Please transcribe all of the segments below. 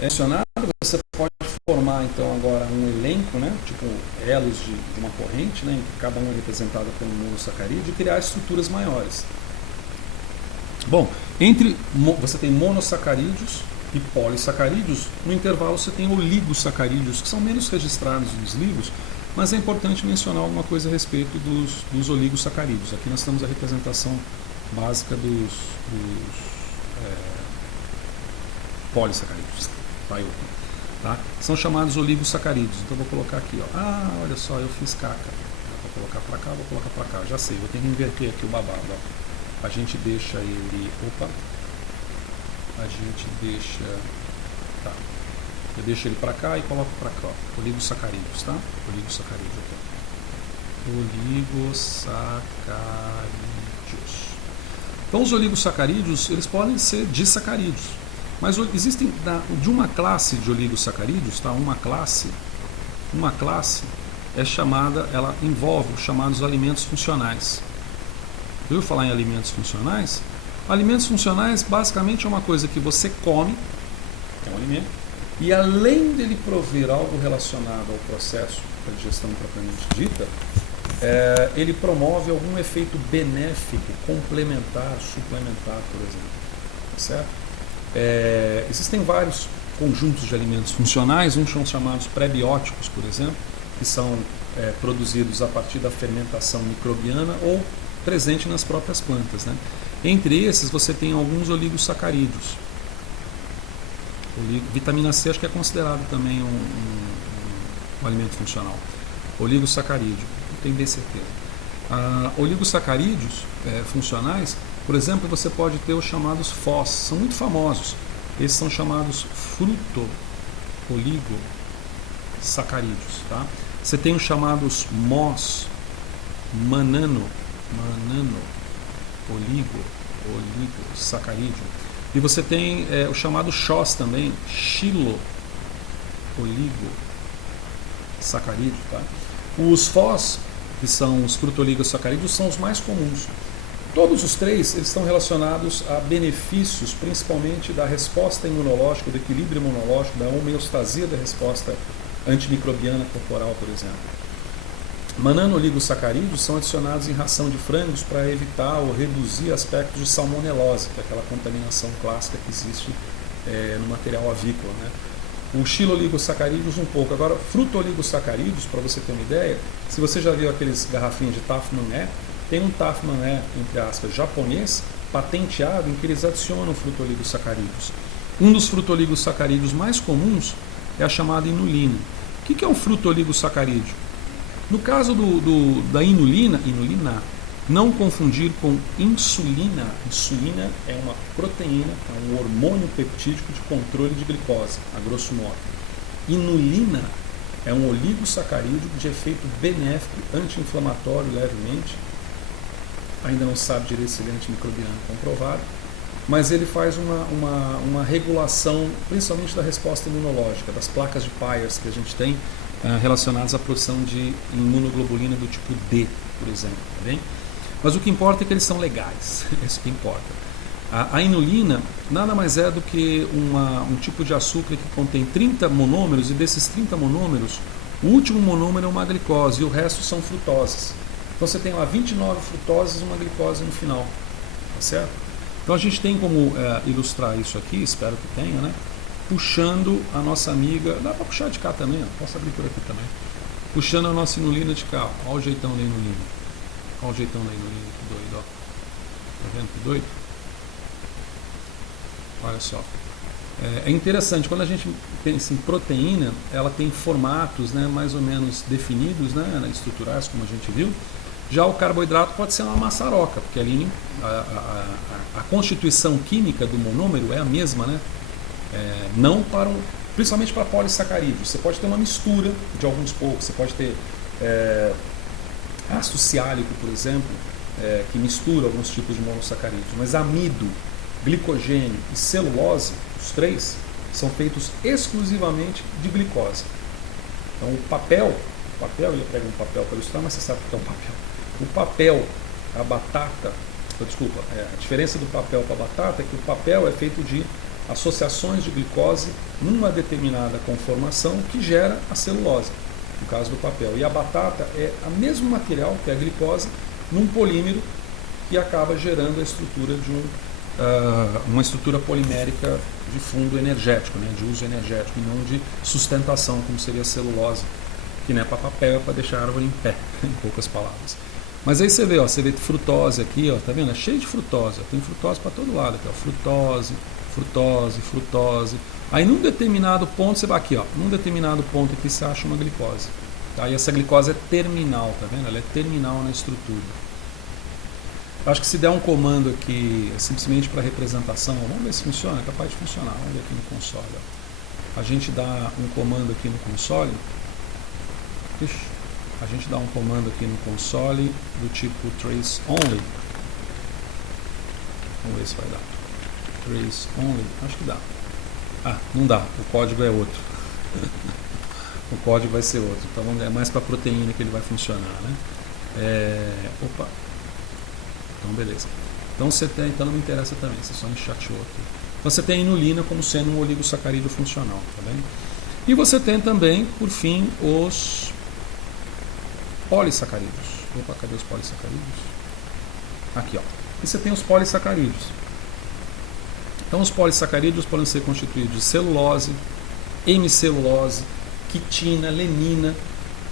mencionado, você pode formar então agora um elenco, né, tipo elos de uma corrente, né, em que cada um é representado por um monossacarídeo, e criar estruturas maiores. Bom, você tem monossacarídeos e polissacarídeos, no intervalo você tem oligosacarídeos, que são menos registrados nos livros, mas é importante mencionar alguma coisa a respeito dos oligosacarídeos. Aqui nós temos a representação básica dos polissacarídeos. Tá? São chamados oligosacarídeos. Então eu vou colocar aqui, ó. Olha só, eu fiz caca. Vou colocar para cá, vou colocar para cá. Já sei, vou ter que inverter aqui o babado. Ó. A gente deixa ele. A gente deixa. Tá. Eu deixo ele para cá e coloco para cá. Ó. Oligosacarídeos, tá? Oligosacarídeos aqui. Oligosacarídeos. Então os oligosacarídeos, eles podem ser disacarídeos. Mas existem de uma classe de oligosacarídeos, tá? Uma classe é chamada, ela envolve os chamados alimentos funcionais. Ouviu falar em alimentos funcionais? Alimentos funcionais basicamente é uma coisa que você come, é um alimento, e além dele prover algo relacionado ao processo da digestão propriamente dita, ele promove algum efeito benéfico, complementar, suplementar, por exemplo. Certo? Existem vários conjuntos de alimentos funcionais, uns são chamados prebióticos, por exemplo, que são produzidos a partir da fermentação microbiana ou presente nas próprias plantas, né? Entre esses você tem alguns oligosacarídeos. Vitamina C acho que é considerado também um alimento funcional. Oligosacarídeo, não tenho bem certeza. Oligosacarídeos funcionais, por exemplo, você pode ter os chamados FOS, são muito famosos. Esses são chamados fruto-oligosacarídeos. Tá? Você tem os chamados MOS, oligosacarídeo. E você tem o chamado SHOS também, xilo-oligosacarídeo. Tá? Os FOS, que são os fruto-oligosacarídeos, são os mais comuns. Todos os três eles estão relacionados a benefícios, principalmente da resposta imunológica, do equilíbrio imunológico, da homeostasia da resposta antimicrobiana corporal, por exemplo. Manano-oligosacarídeos são adicionados em ração de frangos para evitar ou reduzir aspectos de salmonelose, que é aquela contaminação clássica que existe no material avícola, né? O xilo-oligosacarídeos um pouco. Agora, fruto-oligosacarídeos, para você ter uma ideia, se você já viu aqueles garrafinhos de Tafman-E, tem um Tafman-E, entre aspas, japonês, patenteado, em que eles adicionam fruto-oligosacarídeos. Um dos fruto-oligosacarídeos mais comuns é a chamada inulina. O que é um fruto-oligosacarídeo? No caso da inulina, não confundir com insulina. Insulina é uma proteína, é um hormônio peptídico de controle de glicose, a grosso modo. Inulina é um oligosacarídeo de efeito benéfico, anti-inflamatório levemente. Ainda não sabe direito se ele é antimicrobiano comprovado, mas ele faz uma regulação, principalmente da resposta imunológica, das placas de Peyers que a gente tem relacionadas à produção de imunoglobulina do tipo D, por exemplo. Tá bem? Mas o que importa é que eles são legais, é isso que importa. A inulina nada mais é do que um tipo de açúcar que contém 30 monômeros, e desses 30 monômeros, o último monômero é uma glicose e o resto são frutoses. Então você tem lá 29 frutoses e uma glicose no final. Tá certo? Então a gente tem como ilustrar isso aqui, espero que tenha, né? Puxando a nossa amiga, dá para puxar de cá também, ó, posso abrir por aqui também. Puxando a nossa inulina de cá, olha o jeitão da inulina. Olha o jeitão da inulina, que doido, ó. Tá vendo que doido? Olha só. É interessante, quando a gente pensa em proteína, ela tem formatos, né, mais ou menos definidos, né, estruturais, como a gente viu. Já o carboidrato pode ser uma maçaroca, porque ali a constituição química do monômero é a mesma, né? Não principalmente para polissacarídeos. Você pode ter uma mistura de alguns poucos, você pode ter ácido ciálico, por exemplo, que mistura alguns tipos de monossacarídeos, mas amido, glicogênio e celulose, os três, são feitos exclusivamente de glicose. Então o papel, eu ia pegar um papel para ilustrar, mas você sabe o que é um papel. O papel, a batata, a diferença do papel para a batata é que o papel é feito de associações de glicose numa determinada conformação que gera a celulose, no caso do papel. E a batata é o mesmo material que a glicose num polímero que acaba gerando a estrutura de uma estrutura polimérica de fundo energético, né, de uso energético, e não de sustentação, como seria a celulose, que não é para papel, é para deixar a árvore em pé, em poucas palavras. Mas aí você vê frutose aqui, ó, tá vendo? É cheio de frutose, ó, tem frutose para todo lado aqui, ó, frutose, frutose, frutose. Aí num determinado ponto, você vai aqui, ó, num determinado ponto aqui você acha uma glicose. Tá? E essa glicose é terminal, tá vendo? Ela é terminal na estrutura. Acho que se der um comando aqui simplesmente para representação, vamos ver se funciona, é capaz de funcionar, vamos ver aqui no console. Ó. A gente dá um comando aqui no console, a gente dá um comando aqui no console do tipo trace only. Vamos ver se vai dar. Trace only, acho que dá. Ah, não dá, o código é outro. O código vai ser outro, então é mais para proteína que ele vai funcionar, né? Opa. Então, beleza. Então, você tem, então não me interessa também, você só me chateou aqui. Então, você tem a inulina como sendo um oligosacarídeo funcional, tá bem? E você tem também, por fim, os polissacarídeos. Opa, cadê os polissacarídeos? Aqui, ó. E você tem os polissacarídeos. Então, os polissacarídeos podem ser constituídos de celulose, hemicelulose, quitina, lenina.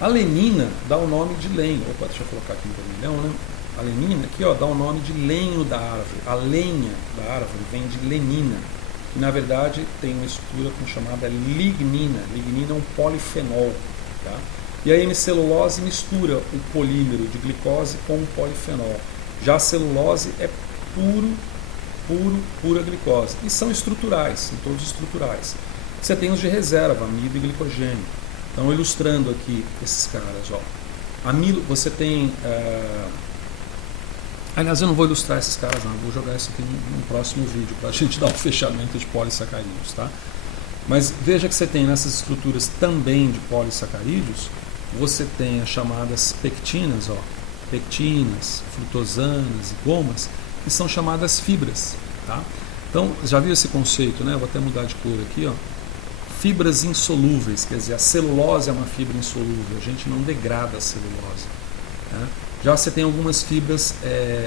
A lenina dá o nome de lenho. Opa, deixa eu colocar aqui no vermelhão, né? A lenina aqui, ó, dá o nome de lenho da árvore. A lenha da árvore vem de lenina, que na verdade tem uma estrutura chamada lignina. Lignina é um polifenol. Tá? E a hemicelulose mistura o polímero de glicose com o polifenol. Já a celulose é pura glicose. E são estruturais, são todos estruturais. Você tem os de reserva, amido e glicogênio. Então, ilustrando aqui esses caras, ó. Amilo, você tem... Aliás, eu não vou ilustrar esses caras não, eu vou jogar isso aqui no próximo vídeo para a gente dar um fechamento de polissacarídeos, tá? Mas veja que você tem nessas estruturas também de polissacarídeos, você tem as chamadas pectinas, ó, pectinas, frutosanas e gomas, que são chamadas fibras, tá? Então, já viu esse conceito, né? Eu vou até mudar de cor aqui, ó. Fibras insolúveis, quer dizer, a celulose é uma fibra insolúvel, a gente não degrada a celulose, né? Já você tem algumas fibras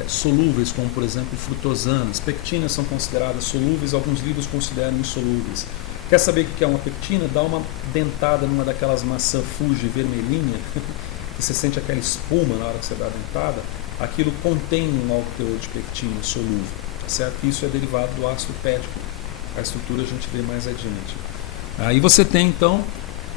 solúveis, como por exemplo frutosanas. Pectinas são consideradas solúveis, alguns livros consideram insolúveis. Quer saber o que é uma pectina? Dá uma dentada numa daquelas maçã Fuji vermelhinha, que você sente aquela espuma na hora que você dá a dentada. Aquilo contém um alto teor de pectina solúvel, tá certo? Isso é derivado do ácido pético. A estrutura a gente vê mais adiante. Aí você tem então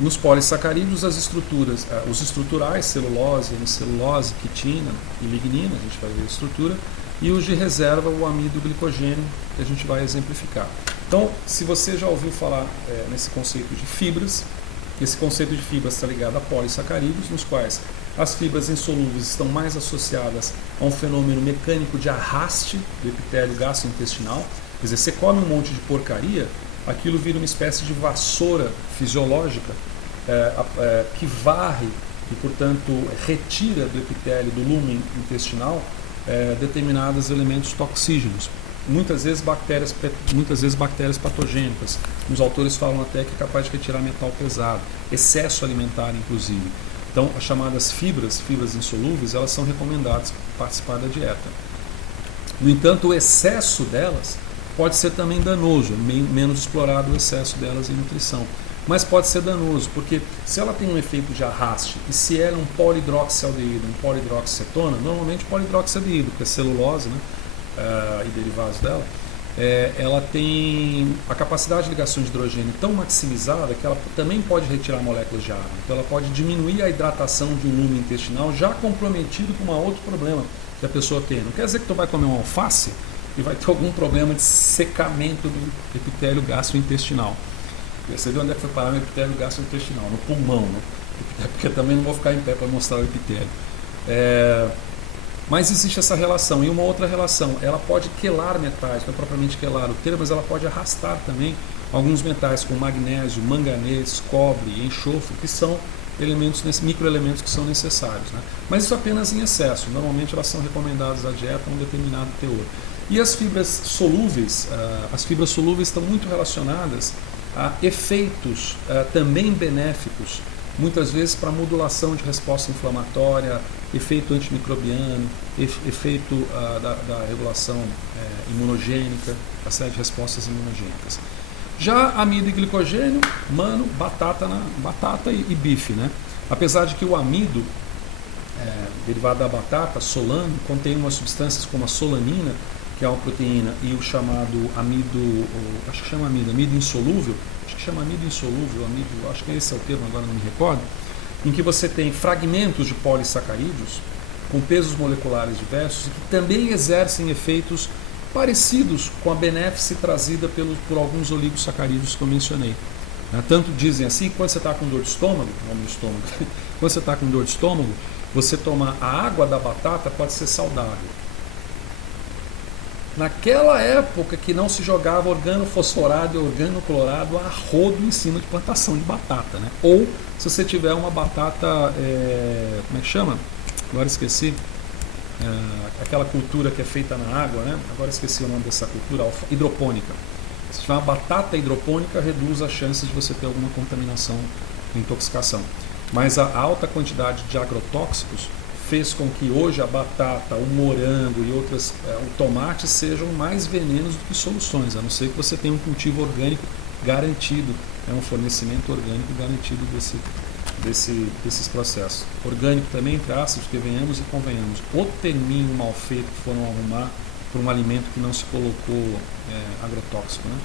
nos polissacarídeos as estruturas, os estruturais, celulose, hemicelulose, quitina e lignina, a gente vai ver a estrutura, e os de reserva, o amido e o glicogênio, que a gente vai exemplificar. Então, se você já ouviu falar nesse conceito de fibras, esse conceito de fibras está ligado a polissacarídeos, nos quais as fibras insolúveis estão mais associadas a um fenômeno mecânico de arraste do epitélio gastrointestinal. Quer dizer, você come um monte de porcaria, aquilo vira uma espécie de vassoura fisiológica que varre e, portanto, retira do epitélio, do lúmen intestinal, determinados elementos toxígenos. Muitas vezes bactérias patogênicas. Os autores falam até que é capaz de retirar metal pesado, excesso alimentar, inclusive. Então, as chamadas fibras insolúveis, elas são recomendadas para participar da dieta. No entanto, o excesso delas pode ser também danoso, menos explorado o excesso delas em nutrição. Mas pode ser danoso, porque se ela tem um efeito de arraste, e se ela é um polidroxialdeído, um polidroxicetona, normalmente polidroxialdeído, porque é celulose, né, e derivados dela, ela tem a capacidade de ligação de hidrogênio tão maximizada que ela também pode retirar moléculas de água. Então ela pode diminuir a hidratação de um lume intestinal já comprometido com um outro problema que a pessoa tem. Não quer dizer que tu vai comer um alface e vai ter algum problema de secamento do epitélio gastrointestinal. Você viu onde é que foi parar o epitélio gastrointestinal? No pulmão, né? Porque também não vou ficar em pé para mostrar o epitélio. Mas existe essa relação. E uma outra relação, ela pode quelar metais, não é propriamente quelar o termo, mas ela pode arrastar também alguns metais como magnésio, manganês, cobre e enxofre, que são microelementos que são necessários, né? Mas isso apenas em excesso. Normalmente elas são recomendadas à dieta a um determinado teor. E as fibras solúveis estão muito relacionadas a efeitos também benéficos, muitas vezes para modulação de resposta inflamatória, efeito antimicrobiano, efeito da regulação imunogênica, a série de respostas imunogênicas. Já amido e glicogênio, batata e bife, né? Apesar de que o amido, derivado da batata, solano, contém umas substâncias como a solanina, que é uma proteína, e o chamado amido, acho que chama amido insolúvel, acho que esse é o termo, agora não me recordo, em que você tem fragmentos de polissacarídeos com pesos moleculares diversos e que também exercem efeitos parecidos com a benéfice trazida por alguns oligosacarídeos que eu mencionei. Tanto dizem assim, quando você está com dor de estômago, quando você está com dor de estômago, você tomar a água da batata pode ser saudável. Naquela época que não se jogava organofosforado e organoclorado a rodo em cima de plantação de batata, né? Ou se você tiver uma batata, como é que chama? Agora esqueci. Aquela cultura que é feita na água, né? Agora esqueci o nome dessa cultura, hidropônica. Se tiver uma batata hidropônica, reduz as chances de você ter alguma contaminação e intoxicação. Mas a alta quantidade de agrotóxicos fez com que hoje a batata, o morango e o tomate sejam mais venenos do que soluções, a não ser que você tenha um cultivo orgânico garantido, um fornecimento orgânico garantido desses processos. Orgânico também, entre aspas, porque venhamos e convenhamos, o terminho mal feito que foram arrumar por um alimento que não se colocou agrotóxico, né?